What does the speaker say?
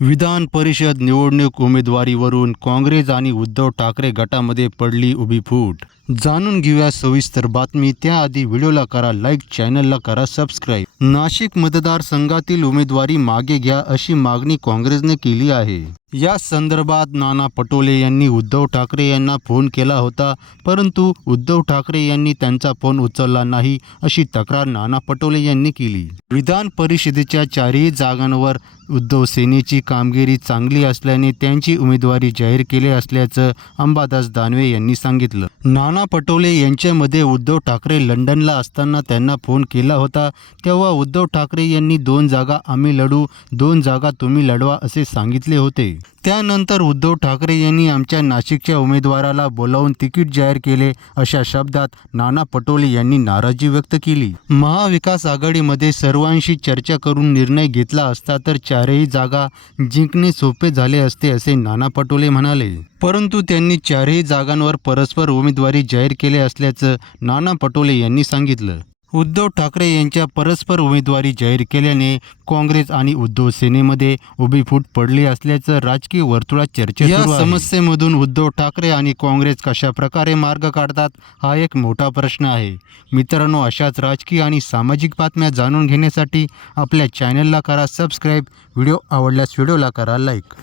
विधान परिषद निवडणूक उमेदवारीवरून काँग्रेस आणि उद्धव ठाकरे गटामध्ये पडली उभी फूट. जाणून घेऊया सविस्तर बातमी. त्याआधी व्हिडिओला करा लाईक चॅनलला करा सबस्क्राईब. नाशिक मतदारसंघातील उमेदवारी मागे घ्या अशी मागणी काँग्रेसने केली आहे. या संदर्भात नाना पटोले यांनी उद्धव ठाकरे यांना फोन केला होता परंतु उद्धव ठाकरे यांनी त्यांचा फोन उचलला नाही अशी तक्रार नाना पटोले यांनी केली. विधान परिषदेच्या चारही जागांवर उद्धव सेनेची कामगिरी चांगली असल्याने त्यांची उमेदवारी जाहीर केली असल्याचं अंबादास दानवे यांनी सांगितलं. नाना पटोले यांच्यामध्ये उद्धव ठाकरे लंडनला असताना त्यांना फोन केला होता तेव्हा उद्धव ठाकरे यांनी दोन जागा आम्ही लढू दोन जागा तुम्ही लढवा असे सांगितले होते. त्यानंतर उद्धव ठाकरे यांनी आमच्या नाशिकच्या उमेदवाराला बोलावून तिकीट जाहीर केले अशा शब्दात नाना पटोले यांनी नाराजी व्यक्त केली. महाविकास आघाडीमध्ये सर्वांशी चर्चा करून निर्णय घेतला असता तर चारही जागा जिंकणे सोपे झाले असते असे नाना पटोले म्हणाले. परंतु त्यांनी चारही जागांवर परस्पर उमेदवारी जाहीर केले असल्याचं नाना पटोले यांनी सांगितलं. उद्धव ठाकरे यांच्या परस्पर उमेदवारी जाहीर केल्याने काँग्रेस आणि उद्धव सेनेमध्ये उभी फूट पडली असल्याचं राजकीय वर्तुळात चर्चा या समस्येमधून उद्धव ठाकरे आणि काँग्रेस कशा प्रकारे मार्ग काढतात हा एक मोठा प्रश्न आहे. मित्रांनो अशाच राजकीय आणि सामाजिक बातम्या जाणून घेण्यासाठी आपल्या चॅनलला करा सबस्क्राईब व्हिडिओ आवडल्यास व्हिडिओला करा लाईक